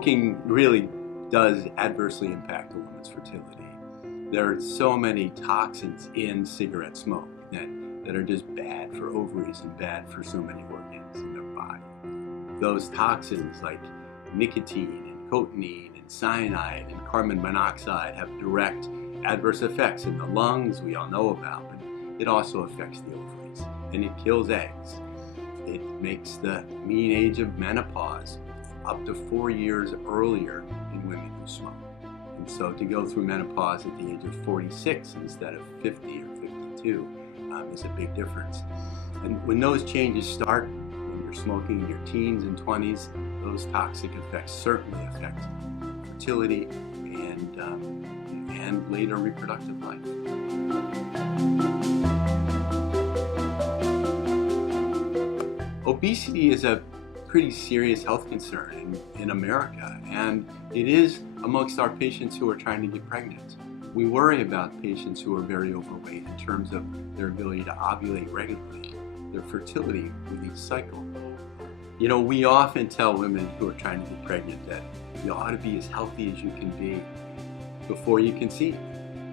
Smoking really does adversely impact a woman's fertility. There are so many toxins in cigarette smoke that are just bad for ovaries and bad for so many organs in their body. Those toxins like nicotine and cotinine and cyanide and carbon monoxide have direct adverse effects in the lungs we all know about, but it also affects the ovaries and it kills eggs. It makes the mean age of menopause up to 4 years earlier in women who smoke. And so to go through menopause at the age of 46 instead of 50 or 52 is a big difference. And when those changes start, when you're smoking in your teens and 20s, those toxic effects certainly affect fertility and later reproductive life. Obesity is a pretty serious health concern in America, and it is amongst our patients who are trying to get pregnant. We worry about patients who are very overweight in terms of their ability to ovulate regularly, their fertility with each cycle. You know, we often tell women who are trying to get pregnant that you ought to be as healthy as you can be before you conceive,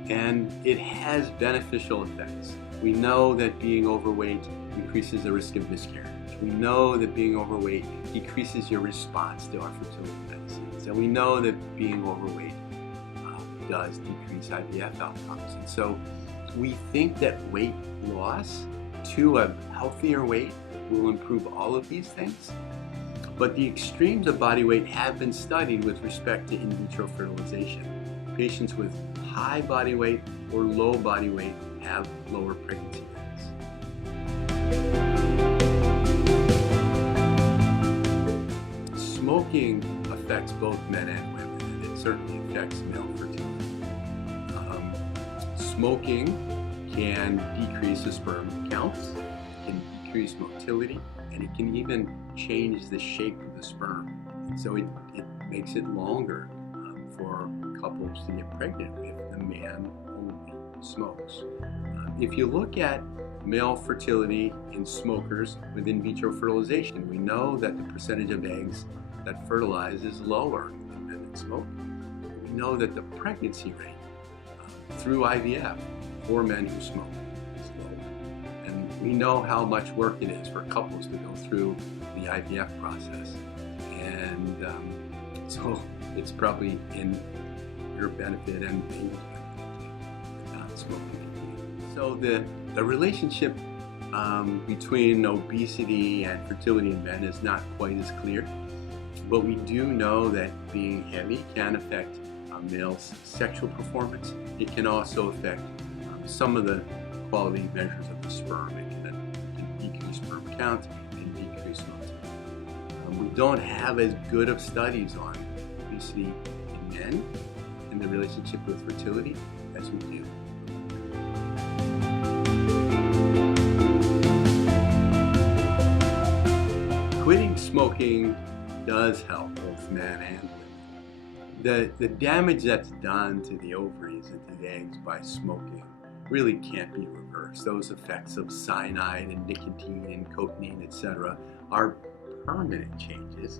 and it has beneficial effects. We know that being overweight increases the risk of miscarriage. We know that being overweight decreases your response to our fertility medicines. And we know that being overweight does decrease IVF outcomes. And so we think that weight loss to a healthier weight will improve all of these things. But the extremes of body weight have been studied with respect to in vitro fertilization. Patients with high body weight or low body weight have lower pregnancy rates. Smoking affects both men and women, and it certainly affects male fertility. Smoking can decrease the sperm counts, it can decrease motility, and it can even change the shape of the sperm. And so it makes it longer for couples to get pregnant if the man only smokes. If you look at male fertility in smokers with in vitro fertilization, we know that the percentage of eggs that fertilize is lower in men that smoke. We know that the pregnancy rate through IVF for men who smoke is lower. And we know how much work it is for couples to go through the IVF process. And so it's probably in your benefit and people's benefit to not smoking. So the relationship between obesity and fertility in men is not quite as clear. But we do know that being heavy can affect a male's sexual performance. It can also affect some of the quality measures of the sperm. It can decrease sperm count and decrease motility. We don't have as good of studies on obesity in men and the relationship with fertility as we do. Quitting smoking does help both men and women. The damage that's done to the ovaries and to the eggs by smoking really can't be reversed. Those effects of cyanide and nicotine and cotinine, etc., are permanent changes.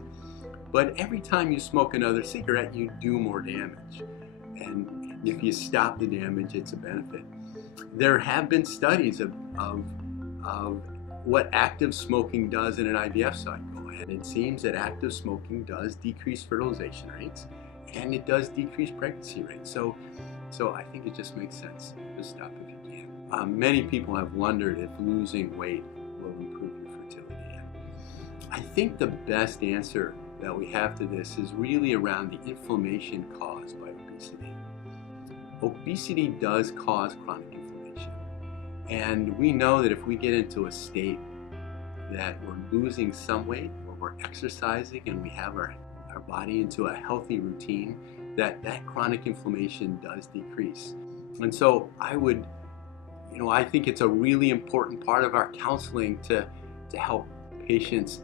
But every time you smoke another cigarette, you do more damage. And if you stop the damage, it's a benefit. There have been studies of what active smoking does in an IVF cycle. And it seems that active smoking does decrease fertilization rates and it does decrease pregnancy rates. So I think it just makes sense to stop if you can. Many people have wondered if losing weight will improve your fertility. I think the best answer that we have to this is really around the inflammation caused by obesity. Obesity does cause chronic inflammation. And we know that if we get into a state that we're losing some weight, or we're exercising and we have our body into a healthy routine, that chronic inflammation does decrease. And so I think it's a really important part of our counseling to help patients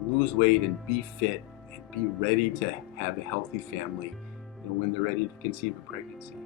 lose weight and be fit and be ready to have a healthy family when they're ready to conceive a pregnancy.